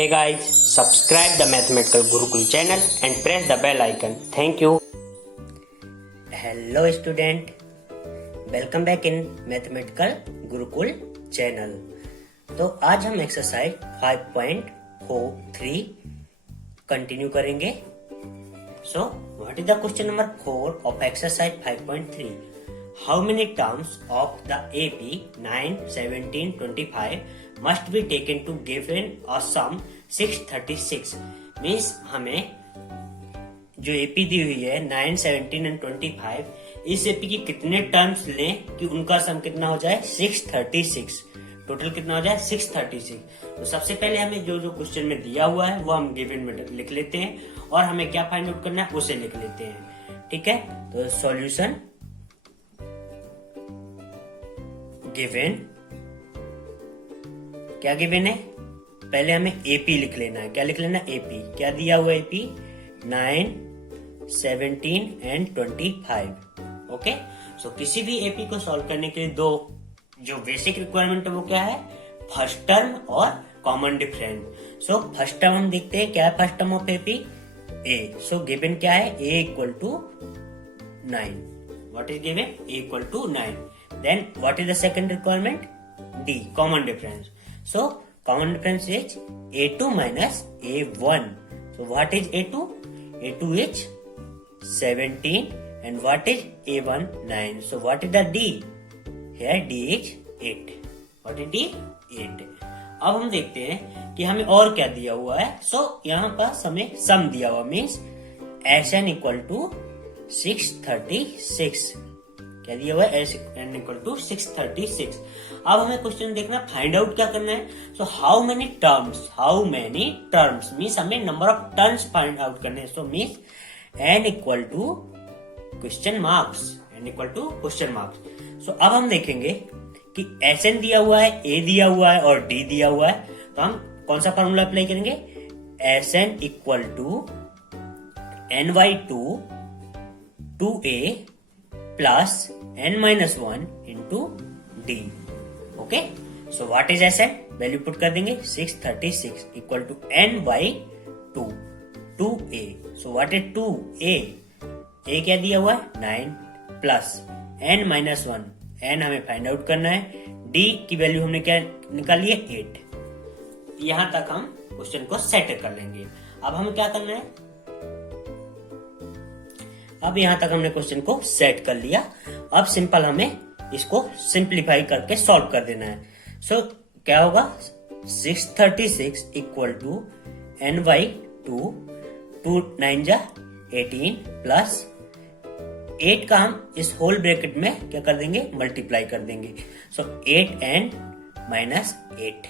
Hey guys, subscribe the Mathematical Gurukul channel and press the bell icon. Thank you. Hello student, welcome back in Mathematical Gurukul channel. तो आज हम exercise 5.43 continue करेंगे. So what is the question number 4 of exercise 5.3? How many terms of the AP 9, 17, 25 must be taken to give a sum 636? Means हमें जो AP दी हुई है 9, 17 and 25, इस AP की कितने टर्म्स लें कि उनका सम कितना हो जाए 636. टोटल कितना हो जाए 636. तो सबसे पहले हमें जो जो क्वेश्चन में दिया हुआ है वो हम गिवन में लिख लेते हैं और हमें क्या फाइंड आउट करना है उसे लिख लेते हैं. ठीक है, तो सॉल्यूशन गिवन, क्या गिवन है, पहले हमें एपी लिख लेना है. क्या लिख लेना है एपी, क्या दिया हुआ एपी 9, 17 एंड 25. ओके, सो किसी भी एपी को सॉल्व करने के लिए दो जो बेसिक रिक्वायरमेंट है वो क्या है, फर्स्ट टर्म और common difference. So first term हम देखते हैं क्या है. First term of AP A. So given क्या है, A equal to 9. What is given, A equal to 9. Then what is the second requirement? D, common difference. So common difference is A2 minus A1. So what is A2? A2 is 17 and what is A1? 9. So what is the D? Here D is 8. What is D? 8. अब हम देखते हैं कि हमें और क्या दिया हुआ है. So यहाँ पर हमें सम दिया हुआ means Sn equal to 636. क्या दिया हुआ है, n इक्वल टू 636. अब हमें क्वेश्चन देखना, फाइंड आउट क्या करना है. So how many terms means हमें number of terms find out करने हैं. So means n equal to question marks, n equal to question marks. So अब हम देखेंगे कि Sn दिया हुआ है, A दिया हुआ है और D दिया हुआ है. तो हम कौन सा फॉर्मूला अप्लाई करेंगे, Sn equal to n by 2a plus n minus 1 into d. Okay, so what is Sn? Value put कर देंगे 636 equal to n by 2, 2a. So what is 2a? a क्या दिया हुआ है 9 plus n minus 1, n हमें find out करना है. d की वैल्यू हमने क्या निकाली है 8. यहां तक हम क्वेश्चन को सेट कर लेंगे. अब हमें क्या करना है, अब यहां तक हमने क्वेश्चन को सेट कर लिया. अब सिंपल हमें इसको सिंप्लीफाई करके सॉल्व कर देना है. सो क्या होगा, 636 इक्वल टू n बाई 2, 2 9 जा 18 प्लस 8 का हम इस होल ब्रैकेट में क्या कर देंगे, मल्टीप्लाई कर देंगे. सो 8n माइनस 8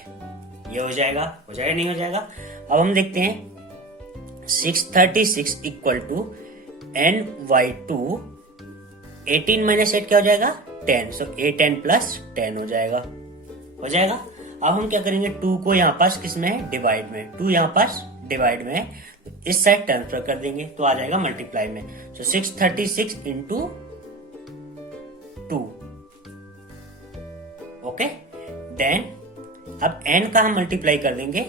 ये हो जाएगा नहीं हो जाएगा. अब हम देखते हैं 636 equal to n by 2, 18 minus 8 क्या हो जाएगा 10. सो 8n प्लस 10 हो जाएगा. अब हम क्या करेंगे, 2 को यहाँ पास किस में है, डिवाइड में. 2 यहाँ पास डिवाइड में है तो इस साइड ट्रांसफर कर देंगे तो आ जाएगा मल्टीप्लाई में. सो 636 इंटू 2. ओके, देन अब n का हम मल्टीप्लाई कर देंगे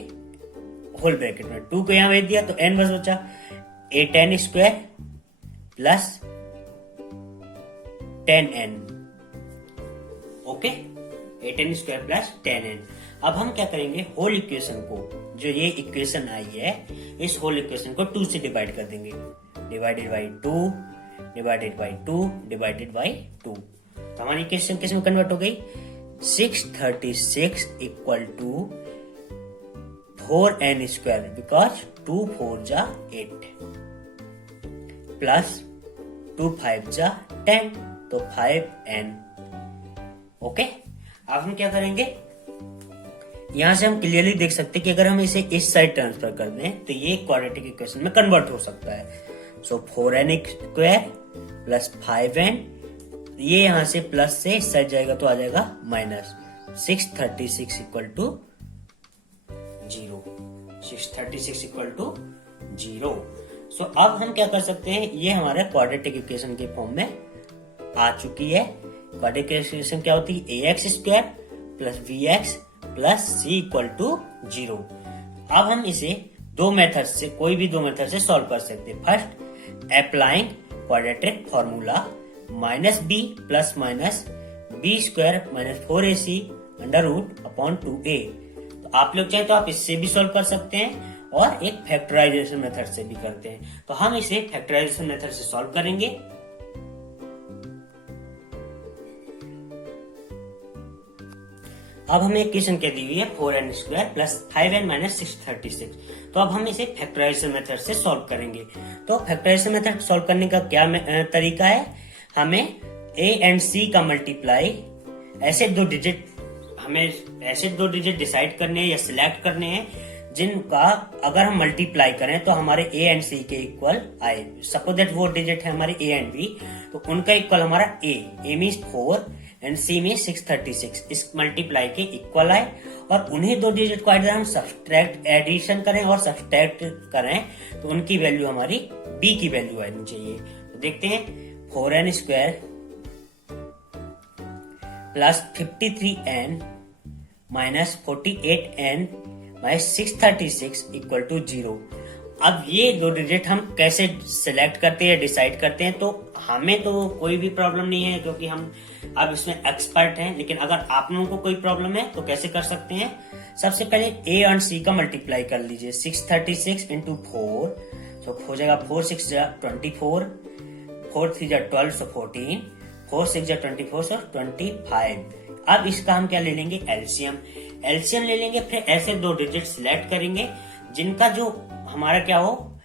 होल ब्रैकेट में. 2 को यहाँ भेज दिया तो n बस बचा 8n square plus 10n. Okay, 8n square plus 10n. अब हम क्या करेंगे, होल इक्वेशन को, जो ये इक्वेशन आई है इस होल इक्वेशन को 2 से डिवाइड कर देंगे. Divided by 2 divided by 2 divided by 2. तो हमारी इक्वेशन किस में कन्वर्ट हो गई, 636 equal to 4n square because 2 4 जा 8 प्लस 2 5 जा 10 तो 5n. ओके, अब हम क्या करेंगे, यहां से हम क्लियरली देख सकते हैं कि अगर हम इसे इस साइड ट्रांसफर कर दें तो ये क्वाड्रेटिक इक्वेशन में कन्वर्ट हो सकता है. सो 4n स्क्वायर प्लस 5n, ये यहां से प्लस से इस साइड जाएगा तो आ जाएगा minus. 636 equal to 0. 636 equal to 0. So अब हम क्या कर सकते हैं, ये हमारे क्वाड्रेटिक इक्वेशन के फॉर्म में आ चुकी है. क्वाड्रेटिक इक्वेशन क्या होती है, ax square plus bx plus c equal to 0. अब हम इसे दो मेथड से, कोई भी दो मेथड से सॉल्व कर सकते हैं। First, applying quadratic formula -b plus minus B square minus 4ac under root upon 2a। तो आप लोग चाहे तो आप इससे भी सॉल्व कर सकते हैं और एक फैक्टराइजेशन मेथड से भी करते हैं। तो हम इसे फैक्टराइजेशन मेथड से सॉल्व करेंगे। अब हमें इक्वेशन क्या दी हुई है, 4n square plus 5n minus 636। तो अब हम इसे फैक्टराइजेशन मेथड से सॉल्व करेंगे। तो फैक्टराइजेशन मेथड सॉल्व करने का क्या तरीका है, हमें a एंड c का मल्टीप्लाई, ऐसे दो डिजिट डिसाइड करने हैं या सिलेक्ट करने हैं जिनका अगर हम मल्टीप्लाई करें तो हमारे a एंड c के इक्वल आए। सपोज दैट वो डिजिट है हमारे a एंड b, तो उनका इक्वल हमारा a means 4 and c means 636, इस मल्टीप्लाई के इक्वल आए। और उन्हीं दो डिजिट को अगर हम सब्सट्रैक्ट, एडिशन करें और सब्सट्रैक्ट करें तो उनकी वैल्यू हमारी b की वैल्यू आनी चाहिए। तो देखते हैं, 4n square plus 53n minus 48n minus 636 equal to 0। अब ये दो डिजिट हम कैसे सिलेक्ट करते हैं, डिसाइड करते हैं, तो हमें तो कोई भी प्रॉब्लम नहीं है क्योंकि हम अब इसमें एक्सपर्ट हैं। लेकिन अगर आप लोगों को कोई प्रॉब्लम है तो कैसे कर सकते हैं, सबसे पहले a और c का मल्टीप्लाई कर लीजिए। 636 इंटू 4, तो हो जाएगा 4 6 24, 4 3 12, सो 14, 4 6 24, सो 25। अब इसका हम क्या ले लेंगे, एलसीएम ले लेंगे। फिर ऐसे दो डिजिट सिलेक्ट करेंगे जिनका जो हमारा क्या हो,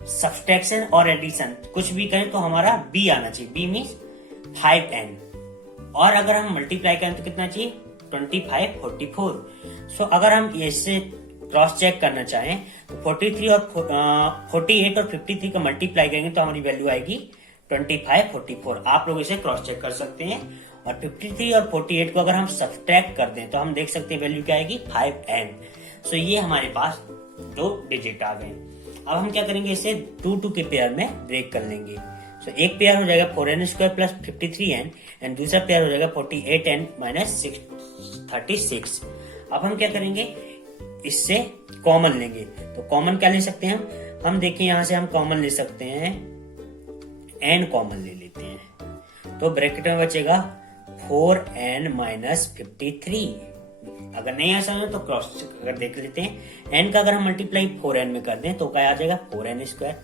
सब्सट्रैक्शन और एडिशन कुछ भी करें तो हमारा b आना चाहिए। b मीन्स 5n, और अगर हम मल्टीप्लाई करें तो कितना चाहिए, 25 44। सो अगर हम इससे क्रॉस चेक करना चाहें तो 43 और 48 और 53 का मल्टीप्लाई करेंगे तो हमारी वैल्यू आएगी 25 44। आप लोग इसे क्रॉस चेक कर सकते हैं। और 53 और 48 को अगर हम सब्सट्रैक्ट कर दें तो हम देख सकते हैं वैल्यू क्या आएगी, 5n। सो ये हमारे पास दो डिजिट आ गए। अब हम क्या करेंगे, इसे 2 के पेयर में ब्रेक कर लेंगे। सो एक पेयर हो जाएगा 4n square plus 53n and दूसरा पेयर हो जाएगा 48n माइनस 636। अब हम क्या करेंगे, इससे कॉमन लेंगे। तो कॉमन क्या ले सकते हैं हम देखिए यहां से हम कॉमन ले सकते हैं, n कॉमन ले लेते हैं। तो ब्रैकेट में बचेगा 4n माइनस 53। अगर नहीं ऐसा है तो क्रॉस अगर देख लेते हैं, n का अगर हम मल्टीप्लाई 4n में कर दें तो क्या आ जाएगा, 4n स्क्वायर,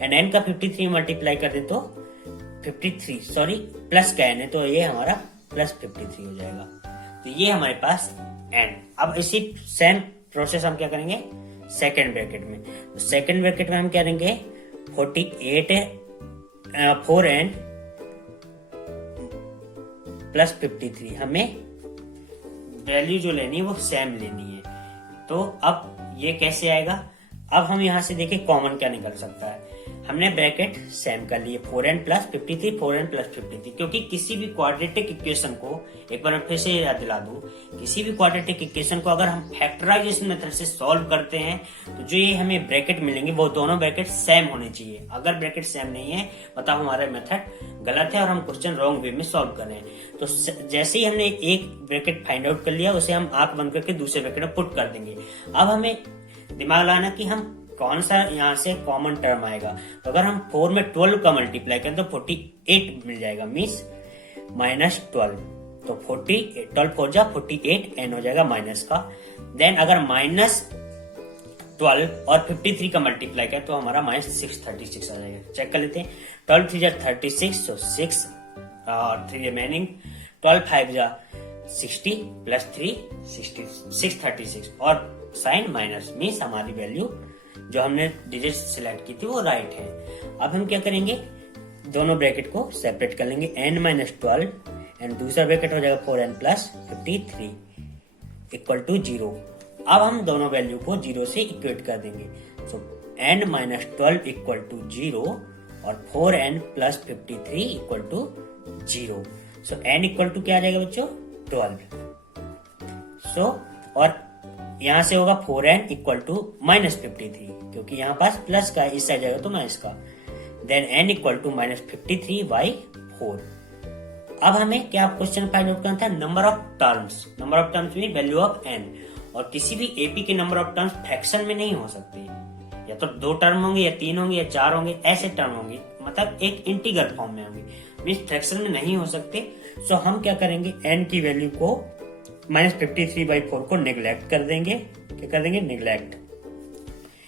एंड n का 53 मल्टीप्लाई कर दें तो 53, सॉरी प्लस का n है तो ये हमारा प्लस 53 हो जाएगा। तो ये हमारे पास n। अब इसी सेम प्रोसेस हम क्या करेंगे सेकेंड ब्रैकेट में। तो सेकेंड ब्रैकेट में हम क्या करेंगे, 4n प्लस 53, हमें वैल्यू जो लेनी है वो सेम लेनी है। तो अब ये कैसे आएगा, अब हम यहां से देखिए कॉमन क्या निकल सकता है। हमने ब्रैकेट सेम कर लिए, 4n प्लस 53, 4n प्लस 53, क्योंकि किसी भी क्वाड्रेटिक इक्वेशन को, एक बार फिर से याद दिला दूं, किसी भी क्वाड्रेटिक इक्वेशन को अगर हम फैक्टराइजेशन मेथड से सॉल्व करते हैं तो जो ये हमें ब्रैकेट मिलेंगे वो दोनों ब्रैकेट सेम होने चाहिए। अगर ब्रैकेट सेम नहीं है मतलब हमारा मेथड गलत है और हम क्वेश्चन रॉन्ग वे में सॉल्व कर रहे हैं। तो जैसे ही हमने एक ब्रैकेट फाइंड आउट कर लिया, उसे हम आंख बंद करके दूसरे ब्रैकेट में पुट कर देंगे। अब हमें दिमाग लगाना कि हम कौन सा यहाँ से कॉमन टर्म आएगा। तो अगर हम 4 में 12 का मल्टीप्लाई करें तो 48 मिल जाएगा, मीन्स माइनस 12। तो 12 4 जा 48 n हो जाएगा माइनस का। देन अगर माइनस 12 और 53 का मल्टीप्लाई करें तो हमारा माइनस 636 आ जाएगा। चेक कर लेते हैं, 12 3 जा 36, तो 6 और 3 रिमेनिंग, 12 5 जा 60 प्लस 3 636 और साइन माइनस, मीन्स हमारी वैल्यू जो हमने डिजिट सिलेक्ट की थी वो राइट है। अब हम क्या करेंगे, दोनों ब्रैकेट को सेपरेट कर लेंगे, n माइनस 12 एंड दूसरा ब्रैकेट हो जाएगा 4n प्लस 53 इक्वल टू 0। अब हम दोनों वैल्यू को 0 से इक्वेट कर देंगे। So n minus 12 equal to 0 और 4n plus 53 equal to 0। So n equal to क्या आ जाएगा बच्चों, 12। सो और यहां से होगा 4n इक्वल टू माइनस 53, क्योंकि यहाँ पास प्लस का इस साइड जाएगा तो माइनस का। Then n equal to minus 53/4। अब हमें क्या क्वेश्चन फाइंड आउट करना था, number of terms mean value of n। और किसी भी एपी के नंबर ऑफ टर्म्स फ्रैक्शन में नहीं हो सकते, या तो 2 टर्म होंगे या 3 होंगे या 4 होंगे, ऐसे टर्म होंगे, मतलब एक इंटीग्रल फॉर्म में होंगे, मीन्स फ्रैक्शन में नहीं हो सकते। सो हम क्या करेंगे, n की वैल्यू को -53/4 को नेग्लेक्ट कर देंगे, क्या कर देंगे, नेग्लेक्ट,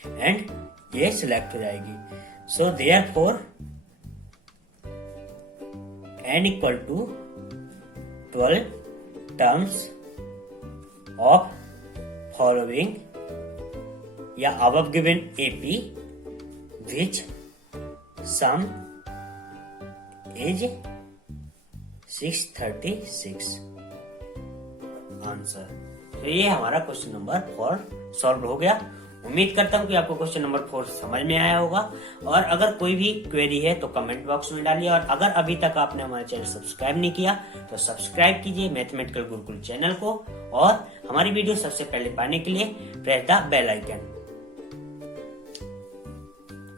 एंड ये सिलेक्ट हो जाएगी। So therefore n equal to 12 terms of following या above given AP which sum is 636 answer. तो ये हमारा क्वेश्चन नंबर 4 सॉल्व हो गया। उम्मीद करता हूँ कि आपको क्वेश्चन नंबर 4 समझ में आया होगा, और अगर कोई भी क्वेरी है तो कमेंट बॉक्स में डालिए, और अगर अभी तक आपने हमारा चैनल सब्सक्राइब नहीं किया तो सब्सक्राइब कीजिए मैथमेटिकल गुरुकुल चैनल को, और हमारी वीडियो सबसे पहले पाने के लिए प्रेस द बेल आइकन।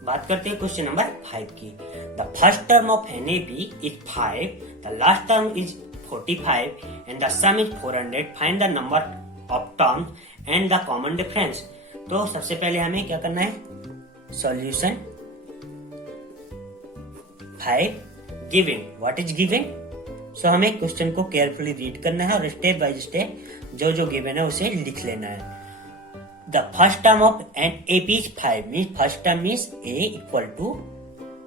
बात करते हैं क्वेश्चन नंबर 5 की। The first term of NAP is 5, the last term is 45 and the sum is 400, find the number of terms and the common difference. तो सबसे पहले हमें क्या करना है, solution 5 given, what is given. So हमें question को केयरफुली रीड करना है और स्टेप बाय स्टेप जो जो गिवन है उसे लिख लेना है। The first term of an AP is 5, means first term is A equal to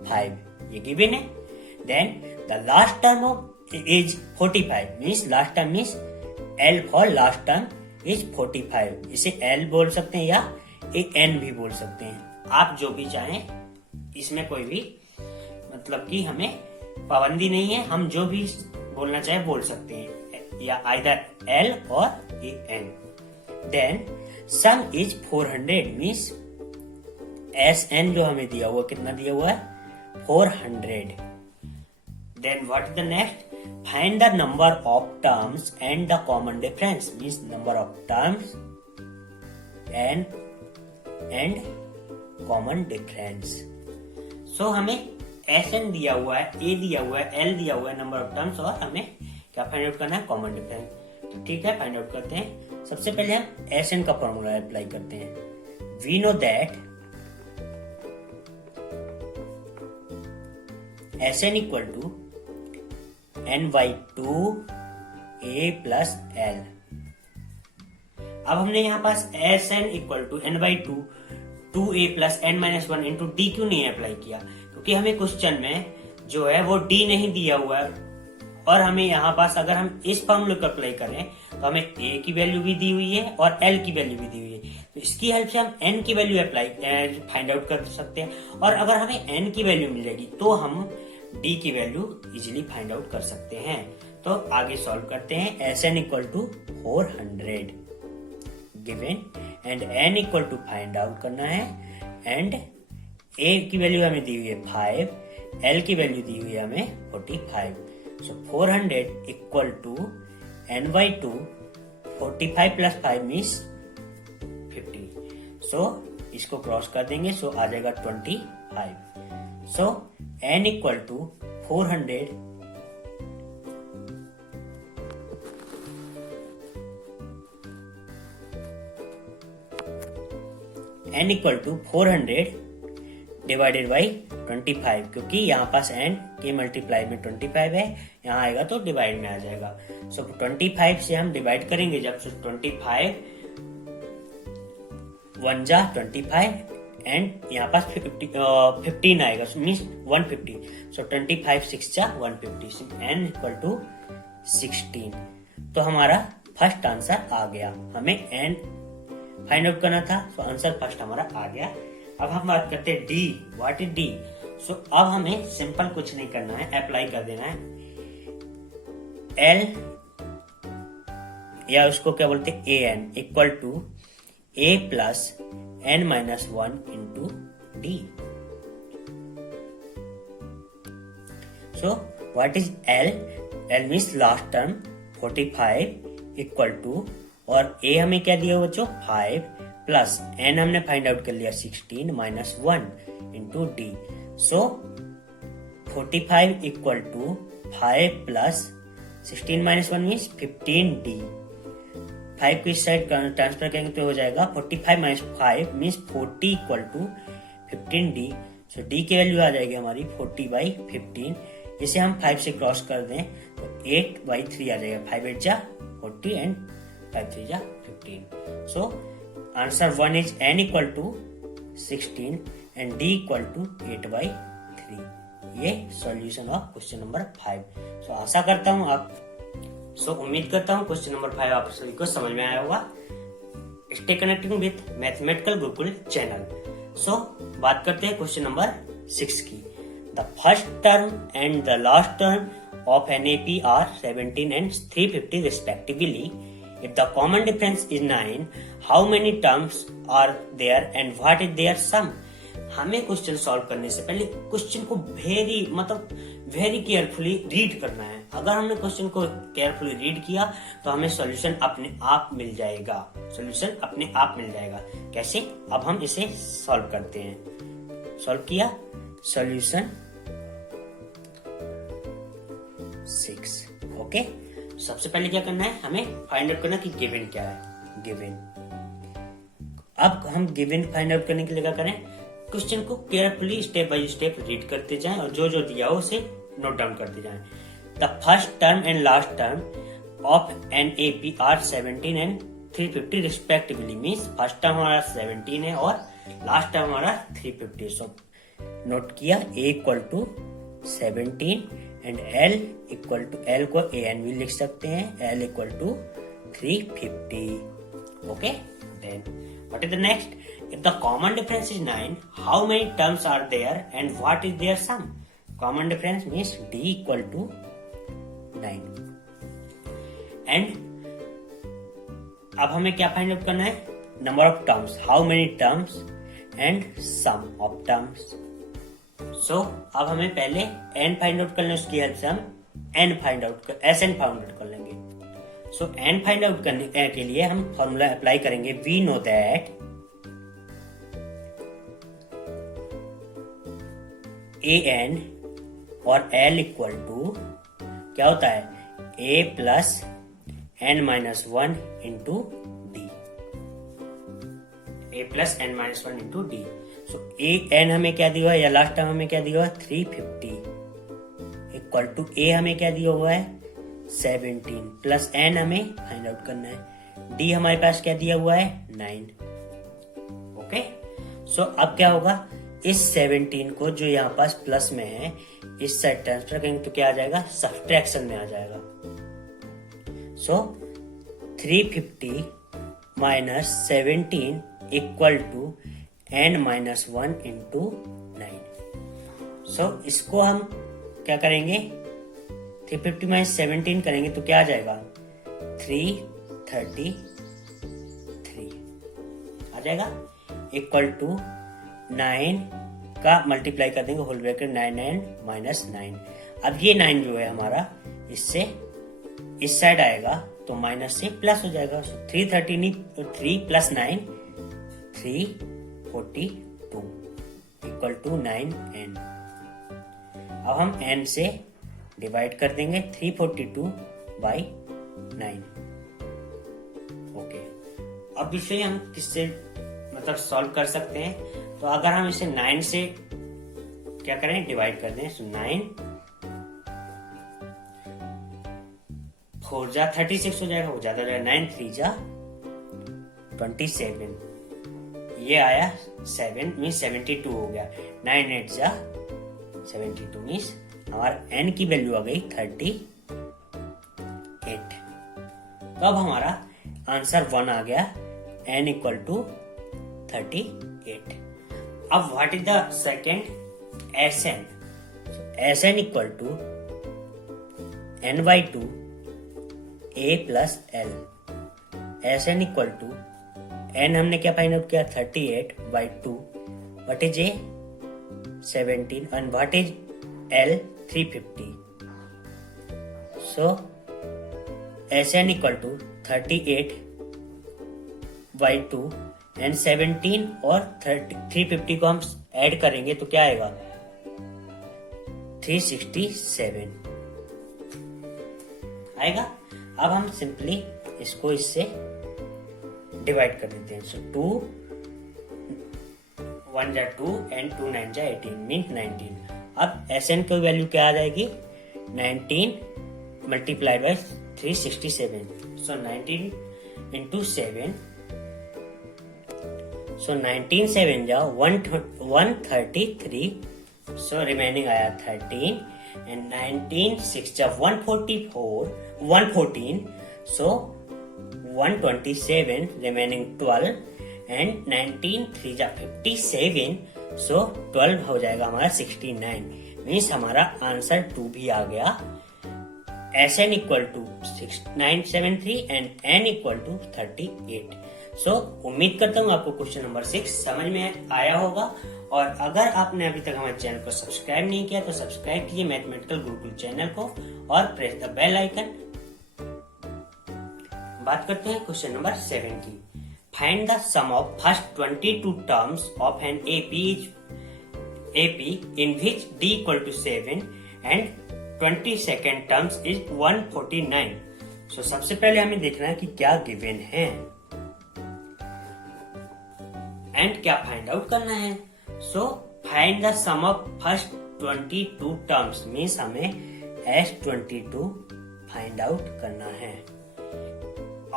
5, ये given है। Then the last term of is 45, means last term is L for last term is 45, इसे L बोल सकते हैं या N भी बोल सकते हैं, आप जो भी चाहें, इसमें कोई भी मतलब कि हमें पाबंदी नहीं है, हम जो भी बोलना चाहे बोल सकते हैं, या either L और N। Then some is 400, means SN जो हमें दिया हुआ, कितना दिया हुआ है, 400। Then what is the next, find the number of terms and the common difference, means number of terms and common difference. So हमें SN दिया हुआ है, A दिया हुआ है, L दिया हुआ है, नंबर ऑफ टर्म्स, और हमें क्या फाइंड आउट करना है, कॉमन डिफरेंस। तो ठीक है, फाइंड आउट करते हैं। सबसे पहले हम SN का फॉर्मूला अप्लाई करते हैं। We know that SN equal to n/2 A plus L। अब हमने यहाँ पास SN equal to n/2 2A plus n-1 into D क्यों नहीं अप्लाई किया, क्योंकि हमें क्वेश्चन में जो है वो D नहीं दिया हुआ है, और हमें यहाँ पास अगर हम इस फॉर्मूले को अप्लाई करें तो हमें A की वैल्यू भी दी हुई है और L की वैल्यू भी दी हुई है, तो इसकी हेल्प से हम N की वैल्यू अप्लाई फाइंड आउट कर सकते हैं, और अगर हमें N की वैल्यू मिल जाएगी तो हम D की वैल्यू इजीली फाइंड आउट कर सकते हैं। तो आगे सॉल्व करते हैं। SN equal to 400 given and N equal to find out करना है, एंड A की वैल्यू हमें दी हुई है 5, L की वैल्यू दी हुई है हमें 45। So 400 equal to n/2, 45 plus 5 means 50. So इसको क्रॉस कर देंगे, so आ जाएगा 25. So n equal to 400 n equal to 400 divided by 25, क्योंकि यहाँ पास n के मल्टीप्लाई में 25 है, यहाँ आएगा तो डिवाइड में आ जाएगा। सो 25 से हम डिवाइड करेंगे जब, से 25 1 जा 25 एंड यहाँ पास 15 आएगा, मीन्स 150। सो 25 6 जा 150, n इक्वल टू 16। तो हमारा फर्स्ट आंसर आ गया। हमें n फाइंड आउट करना था, सो आंसर फर्स्ट हमारा आ गया। अब हम बात करते हैं D, व्हाट इज D। सो अब हमें सिंपल कुछ नहीं करना है, अप्लाई कर देना है L, या उसको क्या बोलते हैं AN equal to A plus n-1 into D। So what is L, L means last term 45 equal to, और A हमें क्या दिया बच्चों 5 प्लस n हमने फाइंड आउट कर लिया 16 minus 1 into D। So 45 equal to 5 plus 16 minus 1 means 15D। 5 को इस साइड ट्रांसफर करेंगे तो हो जाएगा 45 minus 5 means 40 equal to 15d। So d की वैल्यू आ जाएगी हमारी 40/15। इसे हम 5 से क्रॉस कर दें तो 8/3 आ जाएगा। 5 8 जा 40 एंड 5 3 जा 15। So answer 1 is n equal to 16 and d equal to 8/3। ये solution of question number 5। So आशा करता हूँ उम्मीद करता हूँ क्वेश्चन नंबर 5 आप सभी को समझ में आया होगा। Stay connecting with mathematical Gurukul channel. So बात करते हैं क्वेश्चन नंबर 6 की। The first term and the last term of an AP are 17 and 350 respectively. If the common difference is 9, how many terms are there and what is their sum? हमें question solve करने से पहले question को very carefully read करना है। अगर हमने question को केयरफुली रीड किया तो हमें सॉल्यूशन अपने आप मिल जाएगा। कैसे? अब हम इसे सॉल्व करते हैं। सॉल्व किया सॉल्यूशन 6। ओके, सबसे पहले क्या करना है, हमें फाइंड आउट करना कि गिवन क्या है। गिवन, अब हम गिवन फाइंड आउट करने के लिए क्या करें, क्वेश्चन को carefully step by step read करते जाएं और जो जो दिया हो उसे नोट डाउन करते जाएं। The first term and last term of an AP are 17 and 350 respectively. Means first term हमारा 17 है और लास्ट टर्म हमारा 350। सो नोट किया a equal to 17 and l equal to, l को a n भी लिख सकते हैं, l equal to 350। Okay, then what is the next? If the common difference is 9, how many terms are there and what is their sum? Common difference means d equal to 9. And अब हमें क्या find out करना है? Number of terms, how many terms and sum of terms. So अब हमें पहले n find out करना है, उसकी हेल्प से हम sn फाइंड आउट कर लेंगे। सो n फाइंड आउट करने के लिए हम फॉर्मूला अप्लाई करेंगे। वी नो दैट an और l इक्वल टू क्या होता है, a plus n minus 1 into D. a plus n minus 1 into D. So n हमें क्या दिया हुआ है, या लास्ट टाइम हमें क्या दिया हुआ है 350 इक्वल टू a हमें क्या दिया हुआ है 17 प्लस n हमें फाइंड आउट करना है। d हमारे पास क्या दिया हुआ है 9। ओके, सो अब क्या होगा, इस 17 को जो यहाँ पास प्लस में है इस साइड ट्रांसफर करेंगे तो क्या आ जाएगा, सब्ट्रैक्शन में आ जाएगा। So 350 minus 17 equal to n minus 1 into 9। So इसको हम क्या करेंगे, 350 माइनस 17 करेंगे तो क्या आ जाएगा 333 आ जाएगा, इक्वल टू 9 का मल्टीप्लाई कर देंगे होल ब्रैकेट 9 एंड माइनस 9। अब ये 9 जो है हमारा इससे इस साइड आएगा तो माइनस से प्लस हो जाएगा। 3 प्लस 9 342 इक्वल टू 9n। अब हम n से डिवाइड कर देंगे 342/9। ओके, अब इसे हम किससे सॉल्व कर सकते हैं, तो अगर हम इसे 9 से क्या करें डिवाइड कर दें, तो 9 4 जा 36 हो जाएगा, वो ज्यादा हो जाएगा, 9 3 जा 27, ये आया 7 मीन्स 72 हो गया, 9 8 जा 72 मीन्स हमारा n की वैल्यू आ गई 38। तो अब हमारा आंसर 1 आ गया, n इक्वल टू 38। अब what is the second, Sn? Sn equal to n/2 a plus l। Sn equal to n हमने क्या फाइंड आउट किया 38/2, what is a 17 and what is l 350। So Sn equal to 38/2 and 17 और 350 को हम add करेंगे तो क्या आएगा 367 आएगा। अब हम सिंपली इसको इससे डिवाइड कर देते हैं। सो 2 1 जा 2 एंड 2 9 जा 18 मीन 19। अब Sn की वैल्यू क्या आ जाएगी, 19 मल्टीप्लाइड बाय 367। सो 19 इंटू 7, सो 19 7 जा 133। सो रिमेनिंग आया 13 एंड 19 6 जा 114। सो 127 रिमेनिंग 12 एंड 19 3 जा 57। सो 12 हो जाएगा हमारा 69। मीन्स हमारा आंसर 2 भी आ गया। Sn equal to 6973 and n equal to 38। So उम्मीद करता हूँ आपको क्वेश्चन नंबर 6 समझ में आया होगा। और अगर आपने अभी तक हमारे चैनल को सब्सक्राइब नहीं किया तो सब्सक्राइब कीजिए मैथमेटिकल गुरुकुल चैनल को और प्रेस द बेल आइकन। बात करते हैं क्वेश्चन नंबर 7 की। Find the sum of first 22 terms of an AP in which d equal to 7 and 22nd terms is 149। सो सबसे पहले हमें देखना है कि क्या गिवन है एंड क्या फाइंड आउट करना है। So find the sum of first 22 terms means हमें S22 फाइंड आउट करना है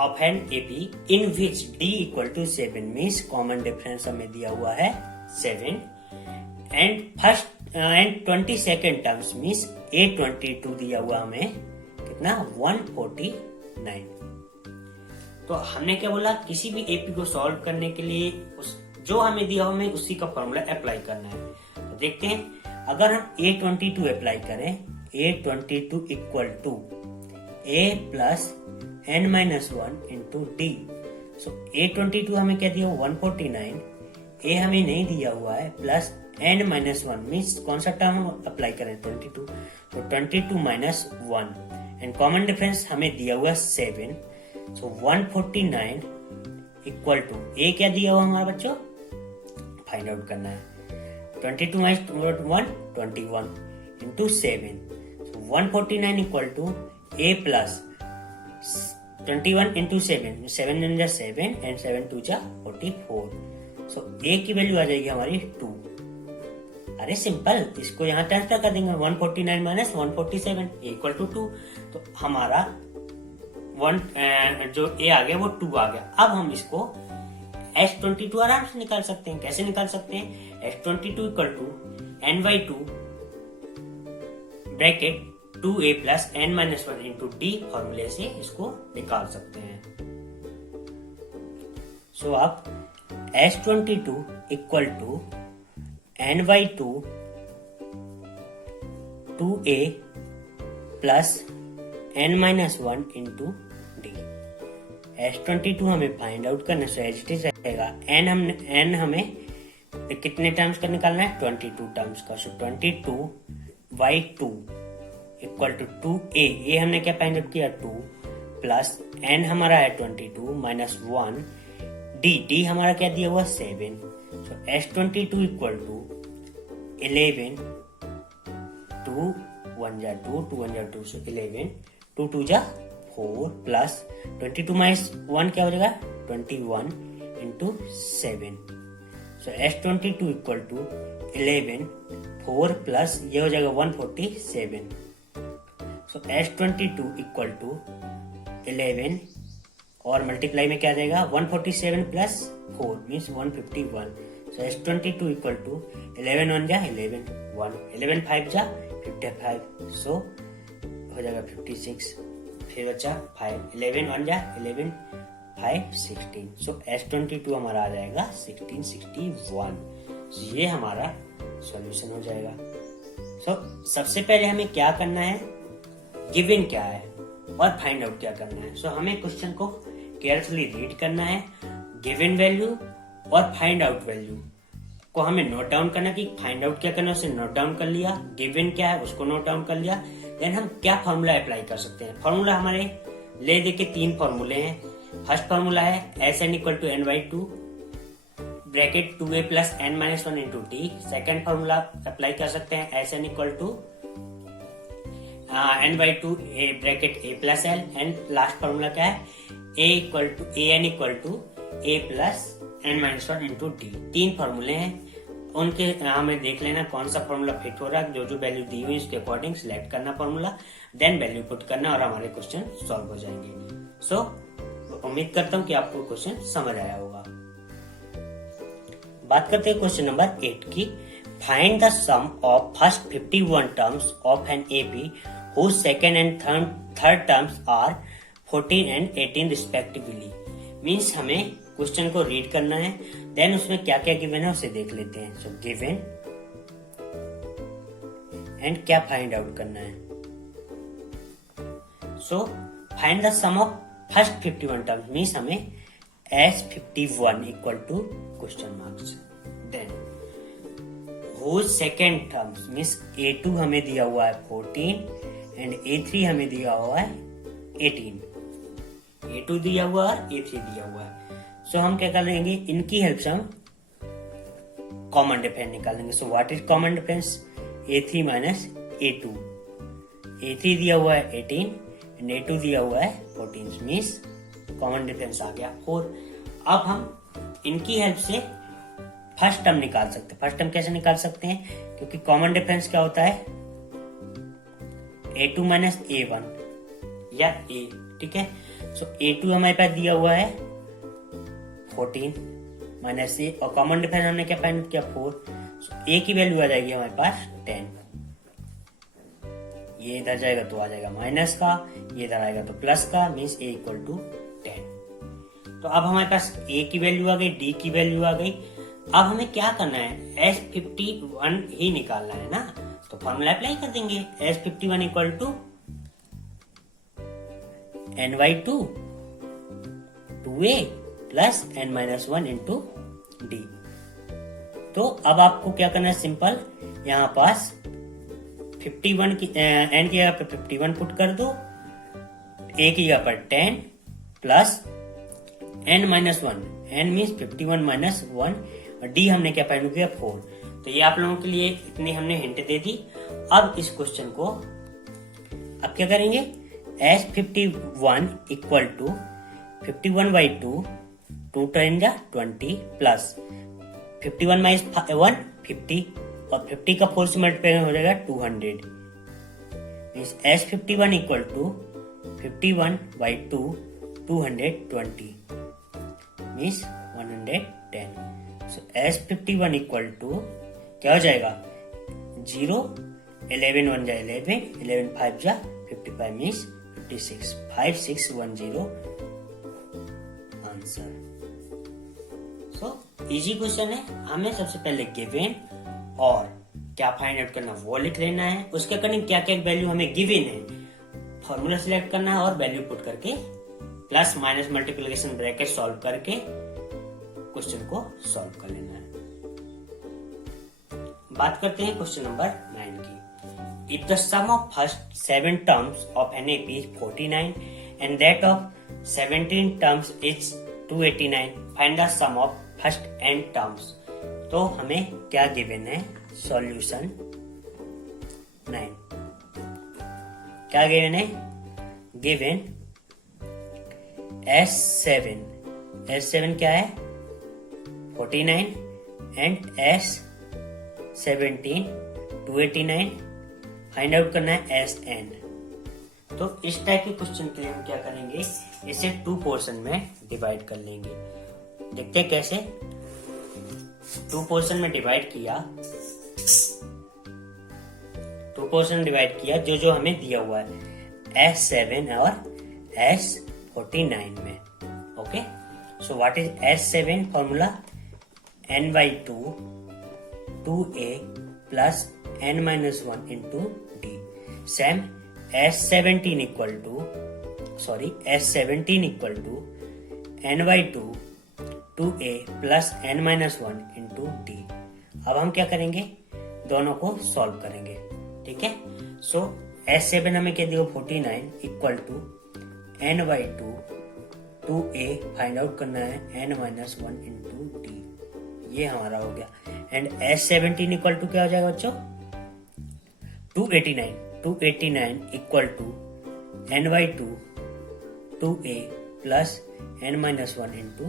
of an AP in which d equal to 7 means common difference हमें दिया हुआ है 7 and 22nd terms means A22 दिया हुआ हमें कितना 149। तो हमने क्या बोला, किसी भी AP को सॉल्व करने के लिए जो हमें दिया हमें उसी का फॉर्मूला अप्लाई करना है। तो देखते हैं, अगर हम A22 अप्लाई करें, A22 equal to A plus n-1 into D. So A22 हमें क्या दिया 149, A हमें नहीं दिया हुआ है, प्लस n-1 मीन्स कौन सा टर्म हम अप्लाई करें 22। तो 22 माइनस 1 एंड कॉमन डिफरेंस हमें दिया हुआ 7। सो 149 इक्वल टू A क्या दिया हुआ हमारा बच्चों, फाइंड आउट करना है 22 minus 1 21 into 7। So 149 equal to A plus 21 into 7, 7 1 जा 7 एंड 7 2 जा 44। सो A की वैल्यू आ जाएगी हमारी 2। अरे सिंपल, इसको यहाँ ट्रांसफर कर देंगे 149 माइनस 147 इक्वल टू 2। तो हमारा जो A आ गया वो 2 आ गया। अब हम इसको S22 आराम से निकाल सकते हैं। कैसे निकाल सकते हैं, S22 equal to n/2 bracket 2A plus n-1 into d फॉर्मूले से इसको निकाल सकते हैं। सो आप S22 equal to n/2 2A plus n-1 into d. S22 हमें फाइंड आउट करना है, एज इट इज रहेगा। n हमें कितने टर्म्स का निकालना है 22 टर्म्स का। सो 22/2 इक्वल टू 2A, A हमने क्या फाइंड आउट किया 2 प्लस n हमारा है 22 माइनस 1 डी हमारा क्या दिया हुआ 7। सो S22 इक्वल टू 11 2 1 जा 2 2 1 जा 2 सो 11 2 2 जा 4 प्लस 22 माइनस 1 क्या हो जाएगा 21 into 7। So S22 equal to 11 4 plus ये हो जाएगा 147। सो S22 इक्वल टू 11 और मल्टीप्लाई में क्या आ जाएगा 147 plus 4 means 151। So S22 equal to 11 1 जा 11 1 11 5 जा 55। सो हो जाएगा 56, फिर बचा 5 11 1 जा 11 5 16। सो S22 हमारा आ जाएगा 1661। सो ये हमारा सॉल्यूशन हो जाएगा। सो सबसे पहले हमें क्या करना है, गिवन क्या है और फाइंड आउट क्या करना है। सो हमें क्वेश्चन को केयरफुली रीड करना है। गिवन वैल्यू और फाइंड आउट वैल्यू को हमें नोट डाउन करना कि फाइंड आउट क्या करना है उसे नोट डाउन कर लिया, गिवन क्या है उसको नोट डाउन कर लिया। देन हम क्या फॉर्मूला अप्लाई कर सकते हैं। फॉर्मूला हमारे ले दे के 3 फॉर्मूले हैं। फर्स्ट फॉर्मूला है Sn equal to n/2 bracket 2A plus n-1 into d. Second formula apply कर सकते हैं Sn equal to n/2 bracket A plus L and last formula क्या है An equal to a plus n minus one into d. 3 फॉर्मूले हैं, उनके हमें देख लेना कौन सा फॉर्मूला फिट हो रहा है, जो जो वैल्यू दी हुई उसके अकॉर्डिंग सिलेक्ट करना फॉर्मूला, देन वैल्यू पुट करना और हमारे क्वेश्चन सॉल्व हो जाएंगे। सो उम्मीद करता हूँ कि आपको क्वेश्चन समझ आया होगा। बात करते हैं क्वेश्चन नंबर 8 की। Find the sum of first 51 terms of an AP whose second and third terms are 14 and 18 respectively। Means हमें क्वेश्चन को रीड करना है, देन उसमें क्या क्या गिवन है उसे देख लेते हैं। सो गिवन एंड क्या फाइंड आउट करना है। So find the sum of first 51 terms means हमें S51 equal to question marks, then whose second terms means A2 हमें दिया हुआ है 14 एंड A3 हमें दिया हुआ है 18। A2 दिया हुआ है और A3 दिया हुआ है। सो हम क्या कर लेंगे, इनकी हेल्प से हम कॉमन डिफरेंस निकालेंगे। सो what is common difference, A3 minus A2। A3 दिया हुआ है 18 एंड A2 दिया हुआ है 14 मीन्स कॉमन डिफरेंस आ गया 4। अब हम इनकी हेल्प से फर्स्ट टर्म निकाल सकते हैं। फर्स्ट टर्म कैसे निकाल सकते हैं, क्योंकि कॉमन डिफरेंस क्या होता है, A2 माइनस A1 या A, ठीक है। सो A2 हमारे पास दिया हुआ है 14 माइनस A और कॉमन डिफरेंस हमने क्या फाइंड किया 4। सो A की वैल्यू आ जाएगी हमारे पास 10। ये इधर जाएगा तो आ जाएगा माइनस का, ये इधर आएगा तो प्लस का, मीन्स A इक्वल टू 10। तो अब हमारे पास A की वैल्यू आ गई, D की वैल्यू आ गई। अब हमें क्या करना है, S51 ही निकालना है ना, तो फॉर्मूला अप्लाई कर देंगे। S51 equal to n/2 2a plus n minus 1 into d. तो अब आपको क्या करना है, सिंपल यहां पास 51 की n की जगह पर 51 पुट कर दो, a की जगह पर 10 plus n minus 1, n means 51 minus 1 और d हमने क्या फाइंड किया 4। तो ये आप लोगों के लिए इतनी हमने हिंट दे दी। अब इस क्वेश्चन को अब क्या करेंगे, S51 इक्वल टू 51/2 2 10 जा 20 प्लस 51 माइनस 1 50 और 50 का 4 से मल्टीप्लाई हो जाएगा 200। Means S51 equal to 51/2 220 means 110। So S51 equal to क्या हो जाएगा 0 11 1 जा 11 11 5 जा 55 means 56 5610 answer. So easy question है। हमें सबसे पहले गिवन और क्या फाइंड आउट करना वो लिख लेना है, उसके अकॉर्डिंग क्या क्या वैल्यू हमें गिवन है फॉर्मूला सिलेक्ट करना है और वैल्यू पुट करके plus minus multiplication bracket solve करके क्वेश्चन को सॉल्व कर लेना है। बात करते हैं क्वेश्चन नंबर 9 की। If the sum of first 7 terms of an AP is 49 and that of 17 terms is 289, find the sum of first n terms। तो हमें क्या गिवन है, सॉल्यूशन 9 क्या गिवन है, गिवन S7 क्या है 49 एंड S17 289, फाइंड आउट करना है Sn। तो इस टाइप के क्वेश्चन के लिए हम क्या करेंगे, इसे 2 पोर्शन में डिवाइड कर लेंगे। देखते हैं कैसे। 2 पोर्शन में डिवाइड किया, 2 पोर्शन डिवाइड किया जो जो हमें दिया हुआ है S7 और S49 में। Okay, so what is S7 formula, n/2 2a plus n minus 1 into d. Same S17 equal to n/2 2a plus n minus 1 into d. अब हम क्या करेंगे, दोनों को सॉल्व करेंगे, ठीक है। सो S7 हमें क्या दिया 49 equal to n/2 2a find out करना है n माइनस 1 इंटू डी, ये हमारा हो गया। एंड S17 इक्वल टू क्या हो जाएगा बच्चों 289 equal to n/2 2a plus n minus 1 into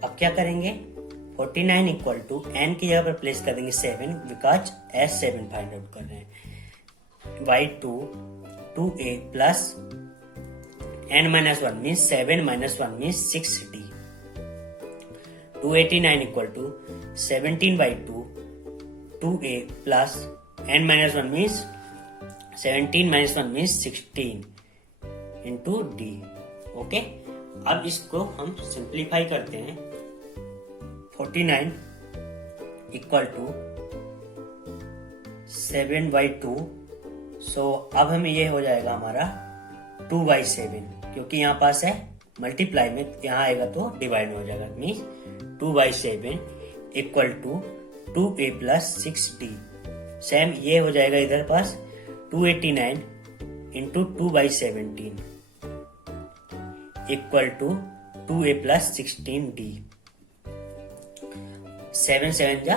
तो अब क्या करेंगे, 49 इक्वल टू एन की जगह पर प्लेस कर देंगे 7 बिकॉज एस 7 फाइंड आउट कर रहे हैं। y2 2a plus n minus 1 means 7 minus 1 means 6d। 289 equal to 17/2 2a plus n minus 1 means 17 minus 1 means 16 into d। Okay, अब इसको हम सिंप्लीफाई करते हैं। 49 इक्वल टू 7/2, सो अब हमें ये हो जाएगा हमारा 2/7, क्योंकि यहाँ पास है मल्टीप्लाई में, यहाँ आएगा तो डिवाइड हो जाएगा, means 2/7 equal to 2a plus 6d। Same ये हो जाएगा इधर पास 289 into 2/17 equal to 2a plus 16d। 7 7 जा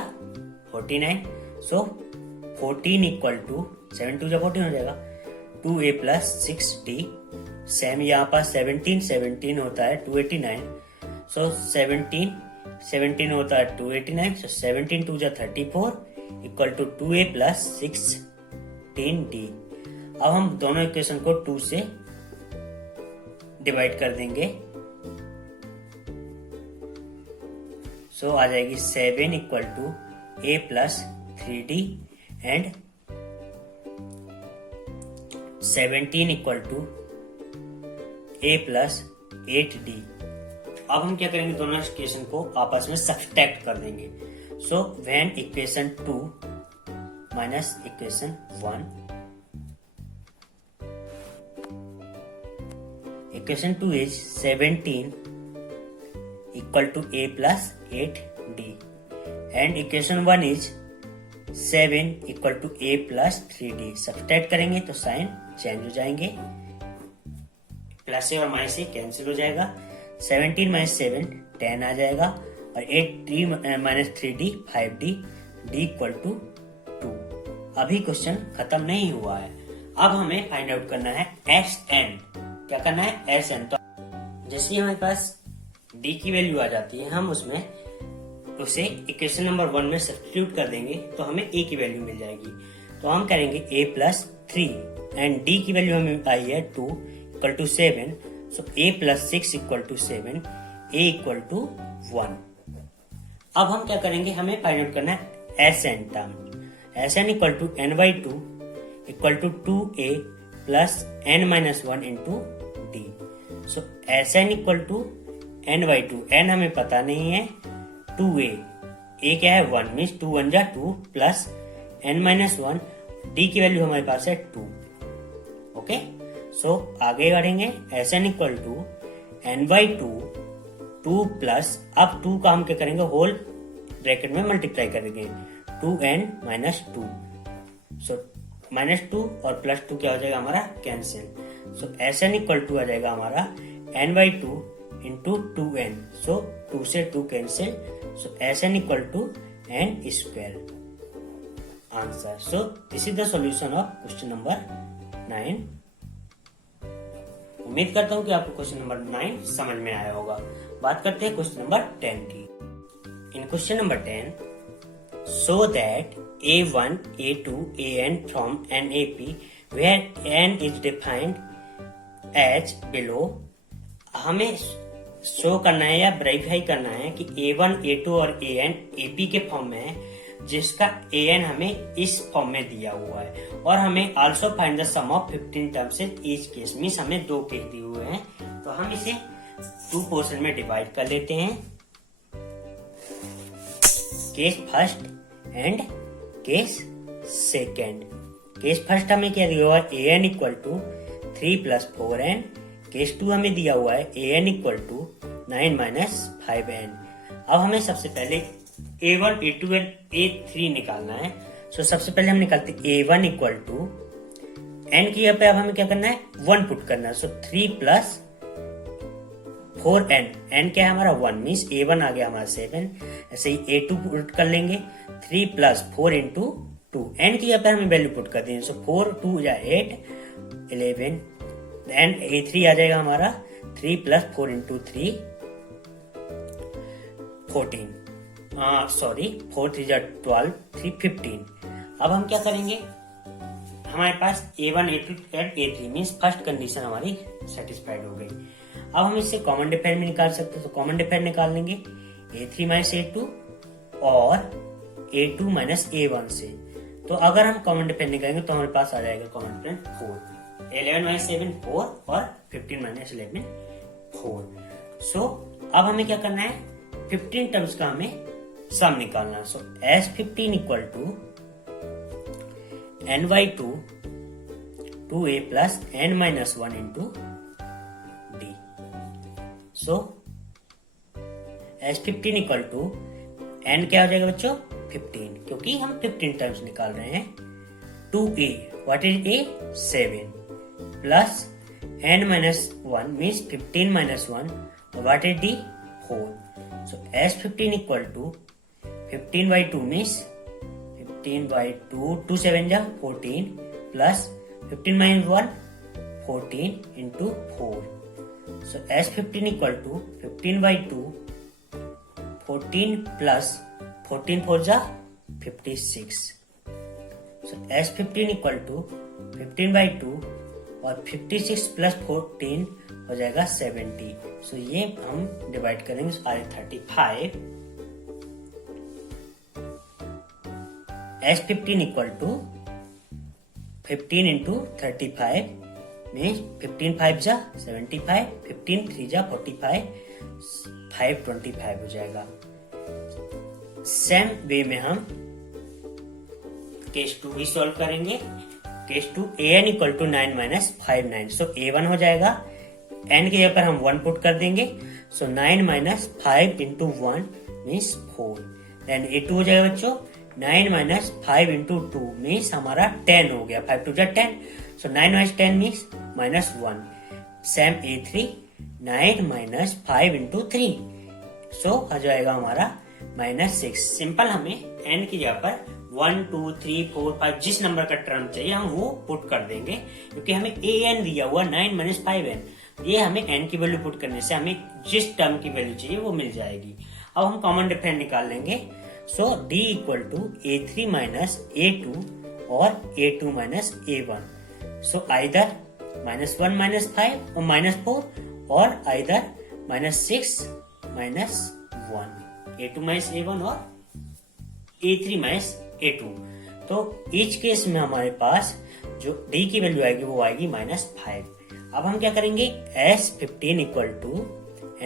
49, सो 14 इक्वल टू 7 2 जा 14 हो जाएगा 2a प्लस 6d। सेम यहाँ पास 17 होता है 289, सो 17 होता है 289, सो 17 2 जा 34 equal to 2a plus 16d। अब हम दोनों इक्वेशन को 2 से डिवाइड कर देंगे, सो आ जाएगी 7 equal to a plus 3d and 17 equal to a plus 8d। अब हम क्या करेंगे, दोनों इक्वेशन को आपस में सब्सट्रैक्ट कर देंगे। So when equation 2 minus equation 1, equation 2 is 17 equal to a plus 8d and equation 1 is 7 equal to a plus 3d। Subtract करेंगे तो साइन चेंज हो जाएंगे, प्लस से और माइनस से कैंसिल हो जाएगा। 17 माइनस 7 10 आ जाएगा और 8d minus 3d 5d, d equal to 2। अभी क्वेश्चन खत्म नहीं हुआ है, अब हमें फाइंड आउट करना है Sn। क्या करना है, Sn। तो जैसे हमारे पास d की वैल्यू आ जाती है, हम उसमें उसे इक्वेशन नंबर 1 में सब्स्टिट्यूट कर देंगे तो हमें a की वैल्यू मिल जाएगी। तो हम करेंगे a प्लस 3 एंड d की वैल्यू हमें आई है 2 equal to 7, so a plus 6 equal to 7, a equal to 1। अब हम क्या करेंगे, हमें फाइंड आउट करना है Sn term. Sn equal to n/2 equal to 2a plus n minus 1 into d। So Sn equal to n/2, n हमें पता नहीं है, 2a, a क्या है 1 मीन्स 2 1 जा 2 प्लस n माइनस 1, d की वैल्यू हमारे पास है 2। ओके, सो आगे बढ़ेंगे। Sn equal to n/2 2 plus, अब 2 का हम क्या करेंगे, होल ब्रैकेट में मल्टीप्लाई करेंगे 2n माइनस 2, सो माइनस 2 और प्लस 2 क्या हो जाएगा हमारा, cancel. So Sn equal to आ जाएगा हमारा n/2 इंटू 2n, सो 2 से 2 cancel, so Sn equal to n square answer. So this is the solution of question number 9। उम्मीद करता हूँ कि आपको क्वेश्चन नंबर 9 समझ में आया होगा। बात करते हैं क्वेश्चन नंबर 10 की। इन question number 10, so that a1 a2 an from an AP where n is defined as below, हमें शो करना है या वेरीफाई करना है कि a1 a2 और an AP के फॉर्म में है, जिसका an हमें इस फॉर्म में दिया हुआ है, और हमें also find the sum of 15 terms in each case, means हमें 2 केस दिए हुए हैं, तो हम इसे 2 पोर्शन में डिवाइड कर लेते हैं, case first and case second. Case first हमें क्या दिया हुआ है, an equal to 3 plus 4n। Case 2 हमें दिया हुआ है an equal to 9 minus 5n। अब हमें सबसे पहले a1 a2 एंड a3 निकालना है। सो सबसे पहले हम निकालते a1 इक्वल टू n की जगह पे अब हमें क्या करना है, 1 पुट करना है। सो 3 प्लस 4n, n क्या है हमारा 1 मीन्स a1 आ गया हमारा 7। ऐसे ही a2 पुट कर लेंगे, 3 प्लस 4 इंटू 2, n की जगह पे हमें वैल्यू पुट कर देंगे। सो 4 2 या 8 11, एंड a3 आ जाएगा हमारा 3 प्लस 4 इंटू 3 14, सॉरी 4 3 जा 12, 3 15। अब हम क्या करेंगे, हमारे पास A1 A2 and A3 means first condition हमारी सेटिस्फाइड हो गई। अब हम इससे कॉमन डिफरेंट भी निकाल सकते हैं, तो कॉमन डिफरेंट निकाल लेंगे A3 माइनस A2 और A2 माइनस A1 से। तो अगर हम कॉमन डिफरेंट निकालेंगे तो हमारे पास आ जाएगा कॉमन डिफरेंट 4, 11 माइनस 7 4 और 15 माइनस 11 4। सो अब हमें क्या करना है, 15 टर्म्स का हमें सम निकालना। So S15 equal to n by 2 2a plus n minus 1 into d. So S15 equal to n क्या हो जाएगा बच्चों 15, क्योंकि हम 15 टर्म्स निकाल रहे हैं। 2a, what is a 7 plus n minus 1 means 15 minus 1, what is d 4. So S15 equal to 15 by 2 means 15 by 2, 2 7 जा 14 plus 15 minus 1 14 into 4. So S15 equal to 15 by 2 14 plus 14 4 जा 56. So S15 equal to 15 by 2 और 56 plus 14 हो जाएगा 70. So ये हम divide करेंगे, so 35. S15 equal to 15 into 35 means 15 5 जा 75, 15 3 जा 45, 5 25 हो जाएगा। सेम वे में हम केस 2 भी सॉल्व करेंगे। Case 2 an equal to 9 minus 5 9, so a1 हो जाएगा। n के जगह पर हम 1 पुट कर देंगे, so 9 minus 5 into 1 means 4। Then a2 हो जाएगा बच्चों 9 माइनस 5 इंटू 2 मीन्स हमारा 10 हो गया, 5 2 जा 10, सो 9 minus 10 means minus 1। Same A3 9 minus 5 into 3, सो हो जाएगा हमारा माइनस 6। सिंपल हमें n की जगह पर 1 2 3 4 5 जिस नंबर का टर्म चाहिए हम वो पुट कर देंगे, क्योंकि हमें an दिया हुआ 9 माइनस 5n, ये हमें n की वैल्यू पुट करने से हमें जिस टर्म की वैल्यू चाहिए वो मिल जाएगी। अब हम कॉमन डिफरेंट निकाल लेंगे। So D equal to A3 minus A2 or A2 minus A1. So either minus 1 minus 5 or minus 4 or either minus 6 minus 1. A2 minus A1 और A3 minus A2. तो each केस में हमारे पास जो D की value आएगी वो आएगी -5। अब हम क्या करेंगे, S15 equal to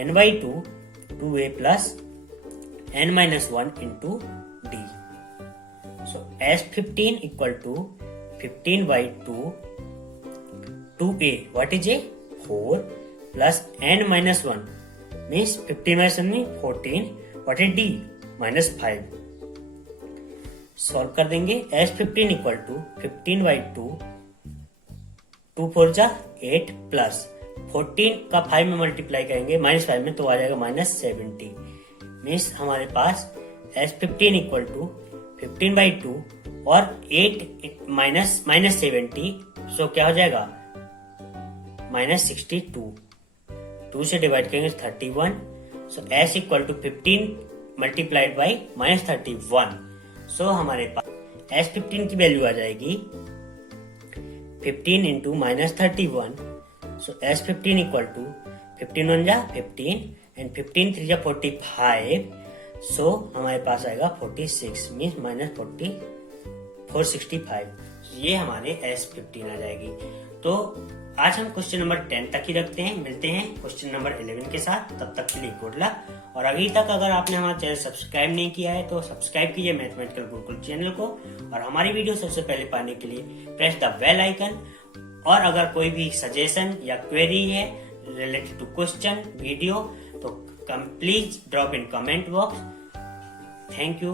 n by 2 2a plus n minus 1 into d. So S15 equal to 15 by 2 2a, what is a 4 plus n minus 1 means 15 minus 1 means 14, what is d minus 5. Solve कर देंगे। S15 equal to 15 by 2 2 4 जा 8 plus 14 का 5 में multiply करेंगे -5 में तो आ जाएगा -70 मीन्स हमारे पास S15 इक्वल टू 15 by 2 और 8 माइनस 70, सो क्या हो जाएगा -62, 2 से डिवाइड करेंगे 31, so S equal to 15 multiplied by -31, so हमारे पास S15 की वैल्यू आ जाएगी 15 into -31, so S15 equal to 15 1 जा 15 एंड 15 3 जा 45, सो हमारे पास आएगा 46 मीन्स -465, ये हमारे S15 आ जाएगी। तो आज हम क्वेश्चन नंबर 10 तक ही रखते हैं, मिलते हैं क्वेश्चन नंबर 11 के साथ, तब तक के लिए गुड लक। और अभी तक अगर आपने हमारा चैनल सब्सक्राइब नहीं किया है तो सब्सक्राइब कीजिए मैथमेटिकल गुरुकुल चैनल को, और हमारी वीडियो सबसे पहले पाने के लिए प्रेस द बेल आइकन। और अगर कोई भी सजेशन या क्वेरी है रिलेटेड टू क्वेश्चन वीडियो तो please drop in comment box. Thank you.